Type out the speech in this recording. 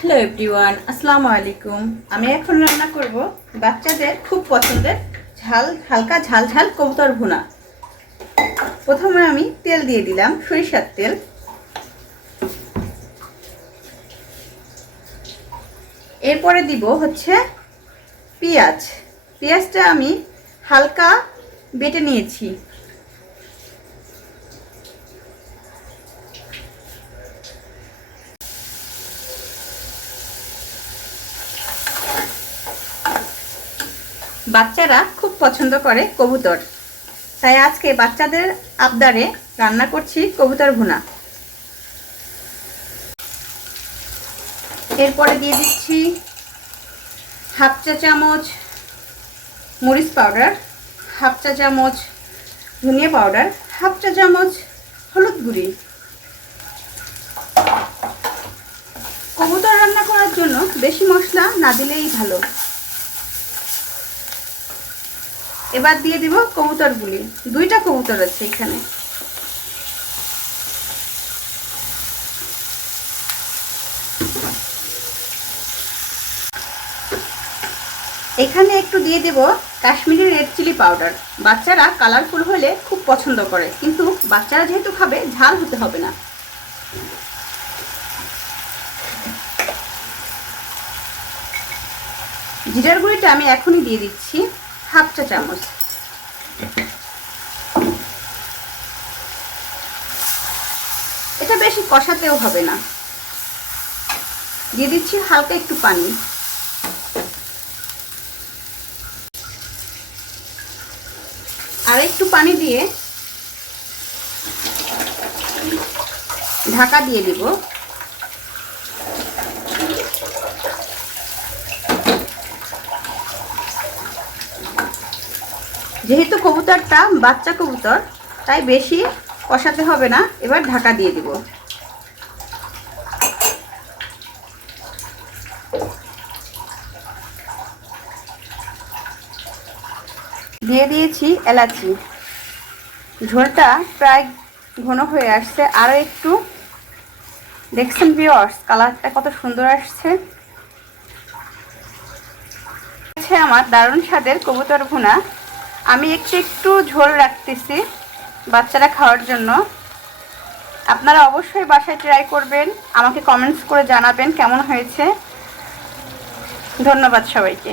Hello everyone, আসসালামু আলাইকুম। আমি এখন রান্না করব বাচ্চাদের খুব পছন্দের হালকা ঝাল ঝাল কবুতর ভুনা। প্রথমে আমি তেল দিয়ে দিলাম, সরিষার তেল। এরপরে দিব হচ্ছে পেঁয়াজ। পেঁয়াজটা আমি হালকা বেটে নিয়েছি। বাচ্চারা খুব পছন্দ করে কবুতর, তাই আজকে বাচ্চাদের আবদারে রান্না করছি কবুতর ভুনা। এরপরে দিয়ে দিচ্ছি হাফ চা চামচ মরিচ পাউডার, হাফ চা চামচ ধনিয়া পাউডার, হাফ চা চামচ হলুদ গুঁড়ি। কবুতর রান্না করার জন্য বেশি মশলা না দিলেই ভালো। এবার দিয়ে দিব কবুতরগুলি। দুইটা কবুতর আছে এখানে। এখানে একটু দিয়ে দেব কাশ্মীরি রেড চিলি পাউডার। বাচ্চারা কালারফুল হলে খুব পছন্দ করে, কিন্তু বাচ্চারা যেহেতু খাবে ঝাল হতে হবে না। জিরার গুঁড়িটা আমি এখনই দিয়ে দিচ্ছি হাফ চা চামচ। এটা বেশি কষাতেও হবে না। দিয়ে দিচ্ছি হালকা একটু পানি। আর একটু পানি দিয়ে ঢাকা দিয়ে দিব। যেহেতু কবুতরটা বাচ্চা কবুতর, তাই বেশি কষাতে হবে না। এবার ঢাকা দিয়ে দিব। দিয়ে দিয়েছি এলাচি। ঝোলটা প্রায় ঘন হয়ে আসছে, আরও একটু। দেখছেন ভিউয়ার্স, কালারটা কত সুন্দর আসছে। আমার দারুণ স্বাদের কবুতর ভুনা। আমি একটু ঝোল রাখতেছি বাচ্চারা খাওয়ার জন্য। আপনারা অবশ্যই বাসায় ট্রাই করবেন, আমাকে কমেন্টস করে জানাবেন কেমন হয়েছে। ধন্যবাদ সবাইকে।